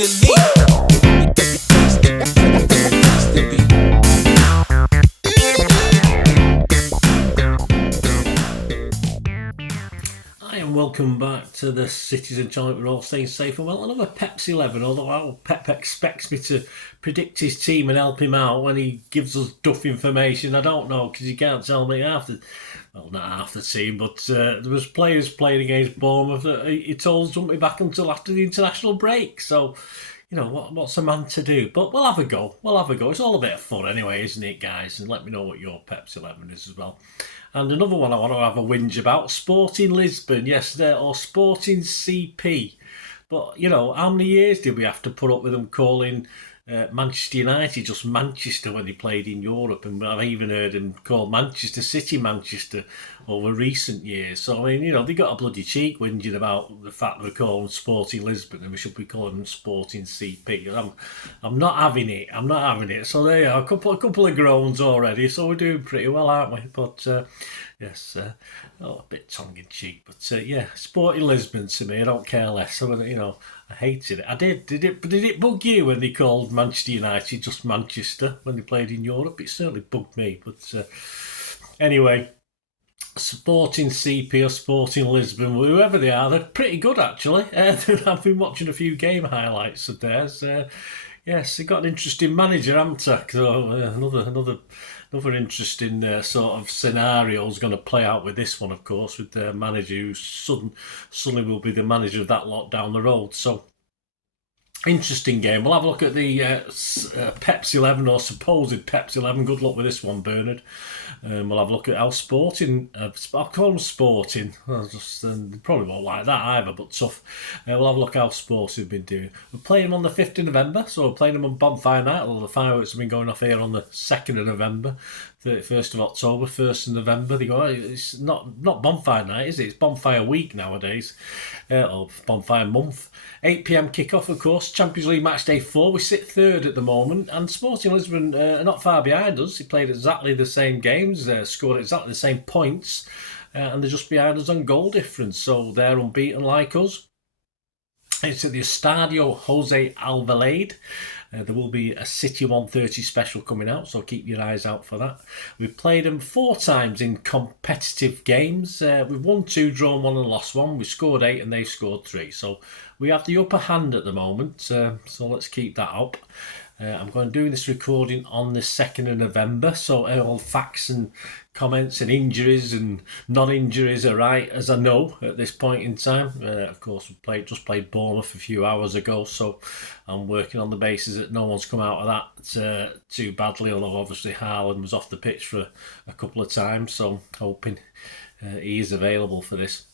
finally. Hi and welcome back to the Cities Enjoyment. We're all staying safe and well. Another Pep's 11, although Pep expects me to predict his team and help him out when he gives us duff information. I don't know, because he can't tell me half the... Well, not half the team, but there was players playing against Bournemouth that he told us wouldn't be back until after the international break. So, you know, what's a man to do? But we'll have a go. It's all a bit of fun anyway, isn't it, guys? And let me know what your Pep's 11 is as well. And another one I want to have a whinge about, Sporting Lisbon yesterday, or Sporting CP. But, you know, how many years did we have to put up with them calling Manchester United just Manchester when they played in Europe? And I've even heard them call Manchester City Manchester over recent years. So, I mean, you know, they got a bloody cheek whinging about the fact that we're calling Sporting Lisbon and we should be calling them Sporting CP. I'm not having it. So there you are, a couple of groans already. So we're doing pretty well, aren't we? But yes, a bit tongue-in-cheek. But yeah, Sporting Lisbon to me, I don't care less. So, you know, I hated it. I did. Did it bug you when they called Manchester United just Manchester when they played in Europe? It certainly bugged me. But anyway, Sporting CP or Sporting Lisbon, whoever they are, they're pretty good actually. I've been watching a few game highlights of theirs. Yes, they got an interesting manager, haven't they? So another interesting sort of scenario is going to play out with this one, of course, with the manager who suddenly will be the manager of that lot down the road. So, interesting game. We'll have a look at the Pep's 11 or supposed Pep's 11. Good luck with this one, Bernard. We'll have a look at how Sporting, I'll call them Sporting. They probably won't like that either, but tough. We'll have a look how Sporting have been doing. We're playing them on the 5th of November, so we're playing them on Bonfire Night, although the fireworks have been going off here on the 2nd of November. 31st of October, 1st of November. They go, it's not Bonfire Night, is it? It's Bonfire Week nowadays, or Bonfire Month. 8 p.m. kick-off, of course. Champions League match day 4. We sit third at the moment, and Sporting Lisbon are not far behind us. They played exactly the same games, scored exactly the same points, and they're just behind us on goal difference. So they're unbeaten like us. It's at the Estadio Jose Alvalade. There will be a City 130 special coming out, so keep your eyes out for that. We've played them 4 times in competitive games. We've won 2, drawn 1 and lost 1. We scored 8 and they've scored 3. So we have the upper hand at the moment, so let's keep that up. I'm going to do this recording on the 2nd of November, so all facts and comments and injuries and non-injuries are right, as I know at this point in time. Of course, we just played Bournemouth a few hours ago, so I'm working on the basis that no one's come out of that too badly, although obviously Haaland was off the pitch for a couple of times, so hoping he is available for this.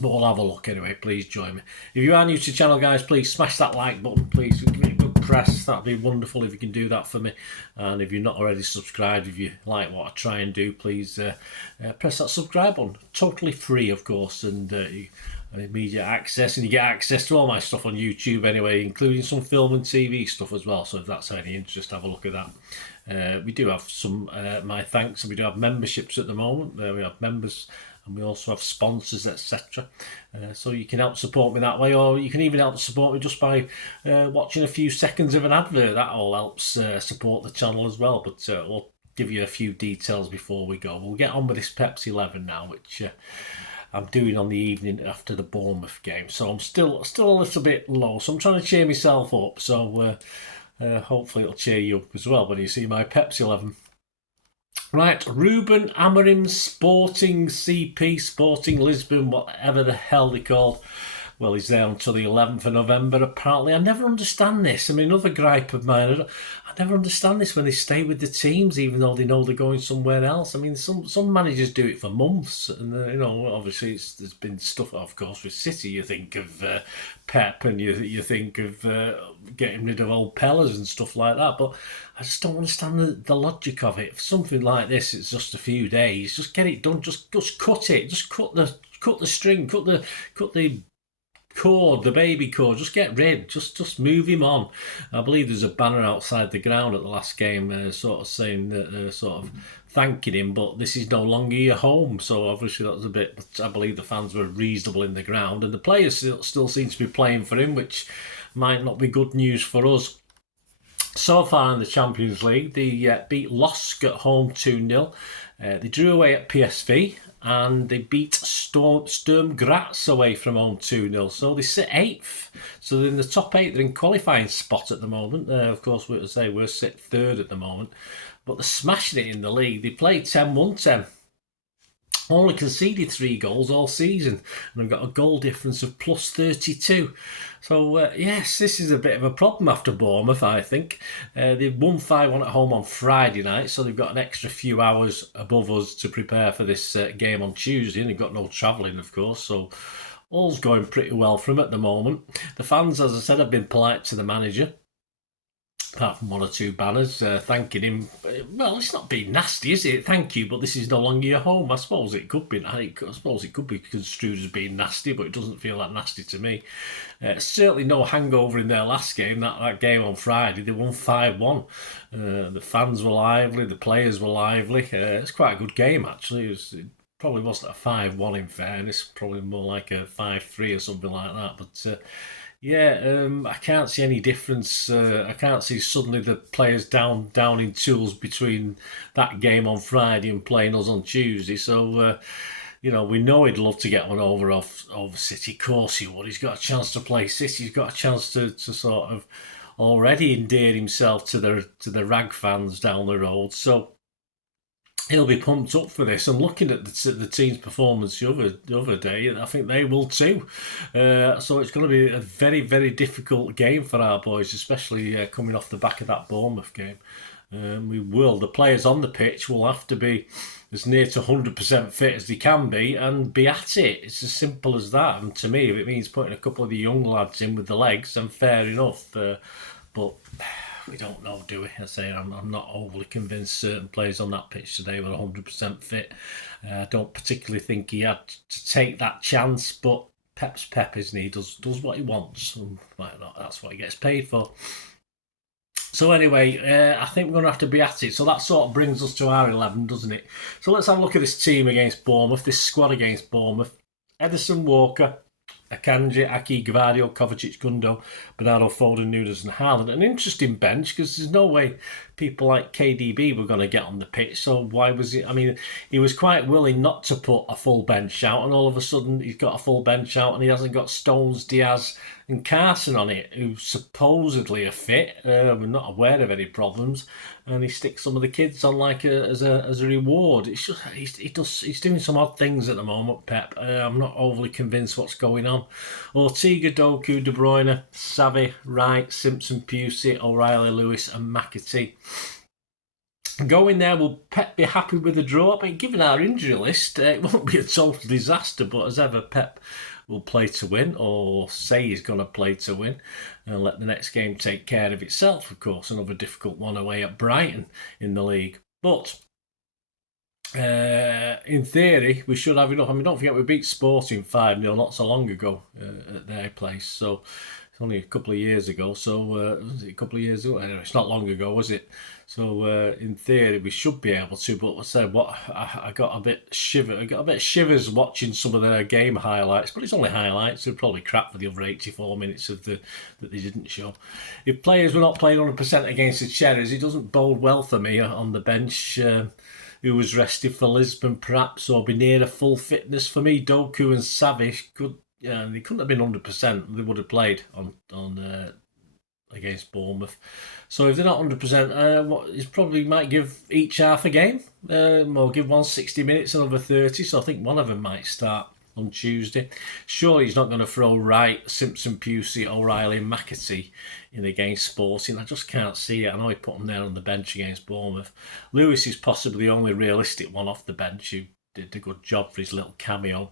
But we'll have a look anyway. Please join me. If you are new to the channel, guys, please smash that like button. Please give me a good press. That'd be wonderful if you can do that for me. And if you're not already subscribed, if you like what I try and do, please press that subscribe button. Totally free, of course, and immediate access. And you get access to all my stuff on YouTube anyway, including some film and TV stuff as well. So if that's any interest, have a look at that. We do have some my thanks, and we do have memberships at the moment. We have members. And we also have sponsors, etc. So you can help support me that way, or you can even help support me just by watching a few seconds of an advert. That all helps support the channel as well. But we'll give you a few details before we go. We'll get on with this Pep's 11 now, which I'm doing on the evening after the Bournemouth game. So I'm still a little bit low. So I'm trying to cheer myself up. So hopefully it'll cheer you up as well when you see my Pep's 11. Right, Ruben Amorim Sporting CP, Sporting Lisbon, whatever the hell they called. Well, he's there until the 11th of November, apparently. I never understand this. I mean, another gripe of mine, I never understand this when they stay with the teams, even though they know they're going somewhere else. I mean, some managers do it for months. And, you know, obviously there's been stuff, of course, with City. You think of Pep and you think of getting rid of old Pellers and stuff like that. But I just don't understand the logic of it. For something like this, it's just a few days. Just get it done. Just cut it. Just cut the string. Cut the cord, the baby cord. Just get rid. Just move him on. I believe there's a banner outside the ground at the last game, sort of saying that, sort of thanking him. But this is no longer your home. So obviously that was a bit. But I believe the fans were reasonable in the ground, and the players still seem to be playing for him, which might not be good news for us. So far in the Champions League, they beat Losk at home 2-0. They drew away at PSV, and they beat Sturm Graz away from home 2-0. So they sit 8th. So they're in the top 8. They're in qualifying spot at the moment. Of course, we're sit 3rd at the moment. But they're smashing it in the league. They played 10-1-10. Only conceded 3 goals all season, and have got a goal difference of plus 32. So, yes, this is a bit of a problem after Bournemouth, I think. They've won 5-1 at home on Friday night, so they've got an extra few hours above us to prepare for this game on Tuesday, and they've got no travelling, of course, so all's going pretty well for them at the moment. The fans, as I said, have been polite to the manager, apart from 1 or 2 banners thanking him. Well, it's not being nasty, is it? Thank you, but this is no longer your home. I suppose it could be. I suppose it could be construed as being nasty, but it doesn't feel that nasty to me. Certainly no hangover in their last game. That game on Friday, they won 5-1. The fans were lively, the players were lively. It's quite a good game, actually. It probably wasn't a 5-1 in fairness, probably more like a 5-3 or something like that. But I can't see any difference. I can't see suddenly the players down in tools between that game on Friday and playing us on Tuesday. So, we know he'd love to get one over City. Of course he would. He's got a chance to play City. He's got a chance to sort of already endear himself to the rag fans down the road. So he'll be pumped up for this, and looking at the team's performance the other day, I think they will too. So it's going to be a very, very difficult game for our boys, especially coming off the back of that Bournemouth game. The players on the pitch will have to be as near to 100% fit as they can be and be at it. It's as simple as that. And to me, if it means putting a couple of the young lads in with the legs, then fair enough. But we don't know, do we? I say I'm not overly convinced certain players on that pitch today were 100% fit. I don't particularly think he had to take that chance, but Pep's Pep, isn't he? Does what he wants. And that's what he gets paid for. So anyway, I think we're going to have to be at it. So that sort of brings us to our 11, doesn't it? So let's have a look at this team against Bournemouth, this squad against Bournemouth. Edison, Walker, Akanji, Aki, Gvardio, Kovacic, Gundo, Bernardo, Foden, Nunes and Haaland. An interesting bench, because there's no way people like KDB were going to get on the pitch. So why was he? I mean, he was quite willing not to put a full bench out, and all of a sudden he's got a full bench out and he hasn't got Stones, Diaz and Carson on it, who supposedly are fit. We're not aware of any problems, and he sticks some of the kids on as a reward. It's just he's doing some odd things at the moment, Pep. I'm not overly convinced what's going on. Ortega, Doku, De Bruyne, Savvy, Wright, Simpson, Pusey, O'Reilly, Lewis and McAtee. Going there, will Pep be happy with the draw? I mean, given our injury list, it won't be a total disaster, but as ever, Pep will play to win, or say he's going to play to win, and let the next game take care of itself, of course. Another difficult one away at Brighton in the league. But in theory, we should have enough. I mean, don't forget, we beat Sporting 5-0 not so long ago at their place. So it's only a couple of years ago. So was it a couple of years ago? Anyway, it's not long ago, was it? So in theory, we should be able to. But I got a bit shiver. I got a bit of shivers watching some of their game highlights. But it's only highlights. They're probably crap for the other 84 minutes that they didn't show. If players were not playing 100% against the Cherries, it doesn't bode well for me on the bench. Who was rested for Lisbon, perhaps, or be near a full fitness. For me, Doku and Savic they couldn't have been 100%. They would have played on against Bournemouth. So if they're not 100%, he probably might give each half a game, or give one 60 minutes, another 30. So I think one of them might start on Tuesday. Surely he's not going to throw Wright, Simpson, Pusey, O'Reilly and McAtee in against Sporting. I just can't see it. I know he put him there on the bench against Bournemouth. Lewis is possibly the only realistic one off the bench who did a good job for his little cameo.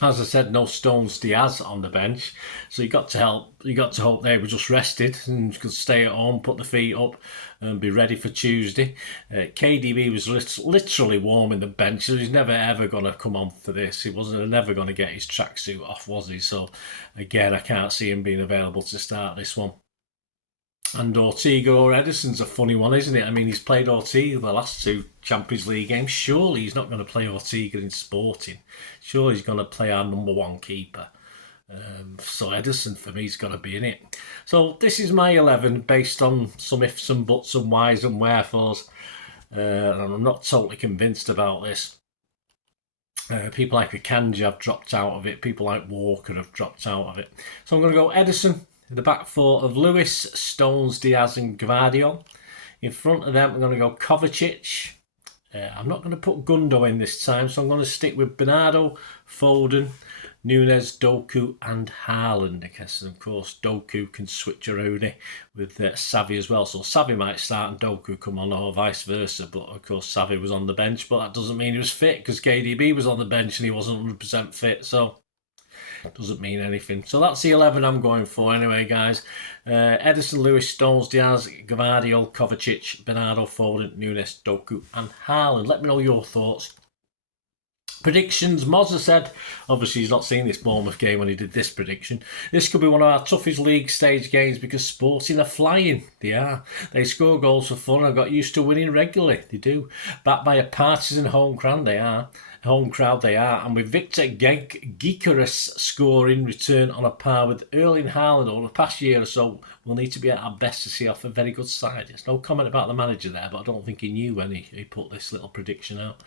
As I said, no Stones, Diaz on the bench, so you got to hope they were just rested and could stay at home, put the feet up, and be ready for Tuesday. KDB was literally warming the bench, so he's never ever going to come on for this. He wasn't never going to get his tracksuit off, was he? So again, I can't see him being available to start this one. And Ortega or Edison's a funny one, isn't it? I mean, he's played Ortega the last 2 Champions League games. Surely he's not going to play Ortega in Sporting. Surely he's going to play our number 1 keeper. So Ederson for me's got to be in it. So this is my 11 based on some ifs and buts and whys and wherefores. And I'm not totally convinced about this. People like Akanji have dropped out of it. People like Walker have dropped out of it. So I'm going to go Ederson in the back four of Lewis, Stones, Diaz and Gvardiol. In front of them, I'm going to go Kovacic. I'm not going to put Gundo in this time, so I'm going to stick with Bernardo, Foden, Nunes, Doku and Haaland. I guess, and of course, Doku can switch around with Savi as well. So Savi might start and Doku come on, or vice versa. But of course, Savi was on the bench, but that doesn't mean he was fit because KDB was on the bench and he wasn't 100% fit. So it doesn't mean anything. So that's the 11 I'm going for anyway, guys. Ederson, Lewis, Stones, Diaz, Gvardiol, Kovacic, Bernardo, Foden, Nunes, Doku and Haaland. Let me know your thoughts. Predictions. Mozza said, obviously he's not seen this Bournemouth game when he did this prediction. This could be one of our toughest league stage games because Sporting are flying. They are. They score goals for fun. I've got used to winning regularly. They do. Backed by a partisan home crowd, they are. And with Victor Gyökeres scoring return on a par with Erling Haaland over the past year or so, we'll need to be at our best to see off a very good side. There's no comment about the manager there, but I don't think he knew when he put this little prediction out.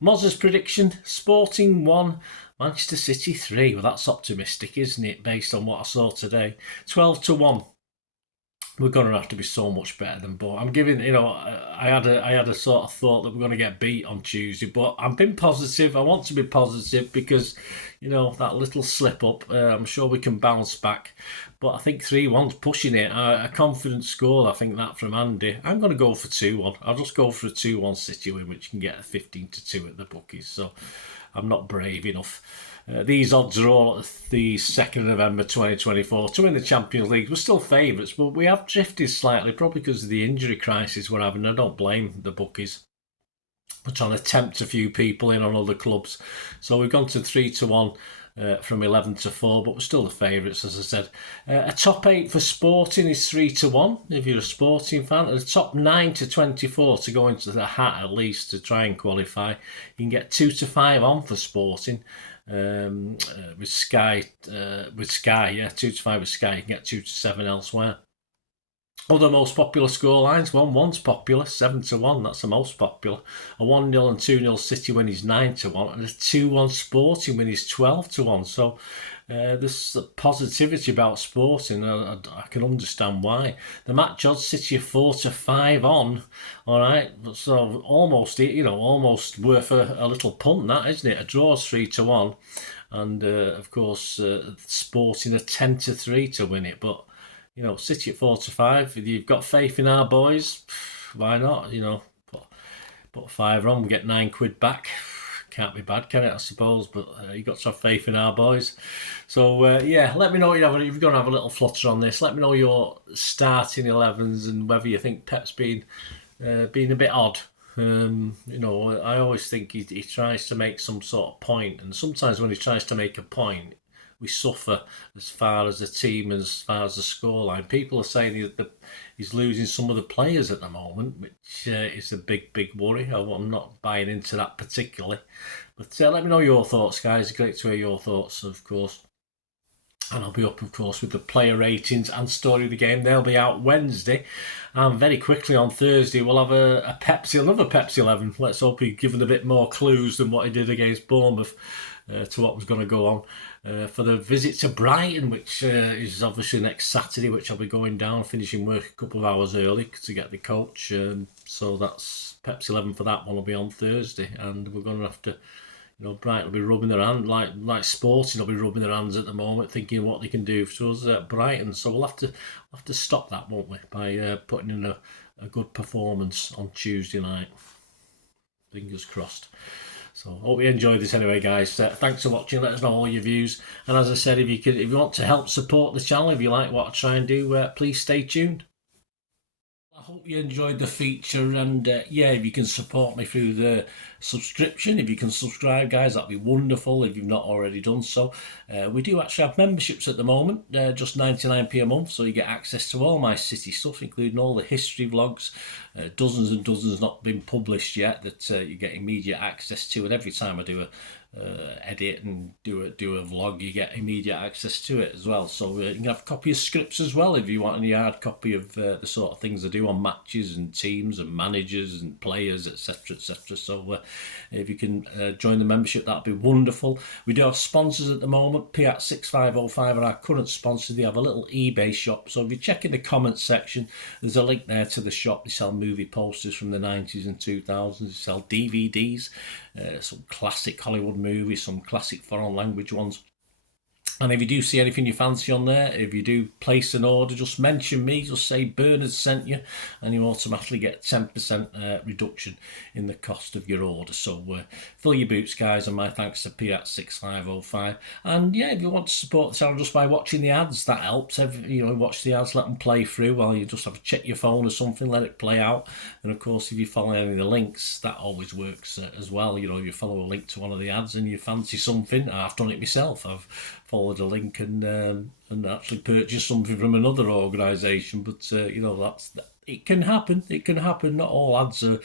Mozza's prediction, Sporting 1, Manchester City 3. Well, that's optimistic, isn't it, based on what I saw today. 12-1. We're going to have to be so much better than Bournemouth. I'm giving, I had a sort of thought that we're going to get beat on Tuesday, but I'm being positive. I want to be positive because, that little slip up, I'm sure we can bounce back. But I think 3-1's pushing it. A confident score, I think that from Andy. I'm going to go for 2-1. I'll just go for a 2-1 City win, which can get a 15-2 at the bookies. So I'm not brave enough. These odds are all at the 2nd of November 2024 to win the Champions League. We're still favourites, but we have drifted slightly, probably because of the injury crisis we're having. I don't blame the bookies. We're trying to tempt a few people in on other clubs. So we've gone to 3-1 from 11-4, but we're still the favourites, as I said. A top 8 for Sporting is 3-1, if you're a Sporting fan. And a top 9-24 to go into the hat, at least, to try and qualify. You can get 2-5 on for Sporting. With Sky, 2-5 with Sky, you can get 2-7 elsewhere. Other most popular scorelines, 1-1's popular, 7-1, that's the most popular. A 1-0 and 2-0 City win is 9-1, and a 2-1 Sporting win is 12-1. So there's positivity about Sporting. I can understand why. The match odds City are 4-5 on. All right, so almost worth a little punt, that, isn't it? A draw's 3-1, and of course Sporting are 10-3 to win it. But City at 4-5. If you've got faith in our boys, why not? Put a fiver on, we get £9 back. Can't be bad, can it? I suppose, but you've got to have faith in our boys. So let me know if you're going to have a little flutter on this. Let me know your starting 11s and whether you think Pep's been a bit odd. I always think he tries to make some sort of point, and sometimes when he tries to make a point, we suffer as far as the team, as far as the scoreline. People are saying that he's losing some of the players at the moment, which is a big, big worry. I'm not buying into that particularly. But let me know your thoughts, guys. It's great to hear your thoughts, of course. And I'll be up, of course, with the player ratings and story of the game. They'll be out Wednesday. And very quickly on Thursday, we'll have another Pepsi 11. Let's hope he's given a bit more clues than what he did against Bournemouth to what was going to go on. For the visit to Brighton, which is obviously next Saturday, which I'll be going down, finishing work a couple of hours early to get the coach. So that's Pepsi 11 for that one will be on Thursday. And we're going to have to... Brighton will be rubbing their hands, like Sporting will be rubbing their hands at the moment, thinking what they can do for us at Brighton. So we'll have to stop that, won't we, by putting in a good performance on Tuesday night. Fingers crossed. So hope you enjoyed this anyway, guys. Thanks for watching. Let us know all your views. And as I said, if you want to help support the channel, if you like what I try and do, please stay tuned. I hope you enjoyed the feature, and if you can support me through the subscription, if you can subscribe, guys, that'd be wonderful if you've not already done so. We do actually have memberships at the moment, just 99p a month, so you get access to all my City stuff, including all the history vlogs, dozens and dozens not been published yet that you get immediate access to, and every time I do edit and do a vlog, you get immediate access to it as well. So you can have a copy of scripts as well if you want any hard copy of the sort of things I do on matches and teams and managers and players, etc., etc. So if you can join the membership, that'd be wonderful. We do have sponsors at the moment. Piat 6505 are our current sponsors. They have a little eBay shop, so if you check in the comments section, there's a link there to the shop. They sell movie posters from the 90s and 2000s. They sell DVDs, some classic Hollywood movies, some classic foreign language ones. And if you do see anything you fancy on there, if you do place an order, just mention me, just say Bernard sent you, and you automatically get 10% reduction in the cost of your order. So fill your boots, guys, and my thanks to Piat 6505. And yeah, if you want to support the channel just by watching the ads, that helps. Watch the ads, let them play through while you just have to check your phone or something, let it play out. And of course, if you follow any of the links, that always works as well. If you follow a link to one of the ads and you fancy something, I've done it myself. I've followed a link and actually purchased something from another organisation. But it can happen. It can happen. Not all ads are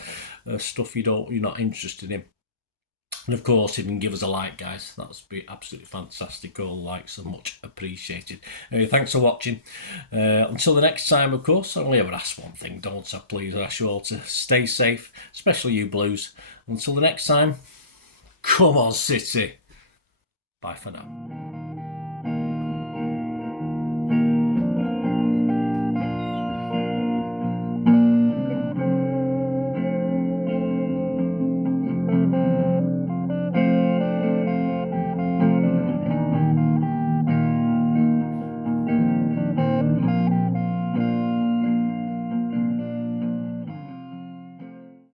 stuff you're not interested in. And of course, if you can give us a like, guys, that would be absolutely fantastic. All likes are much appreciated. Anyway, thanks for watching. Until the next time, of course, I only ever ask one thing, don't I? Please, I ask you all to stay safe, especially you Blues. Until the next time, come on, City. Bye for now.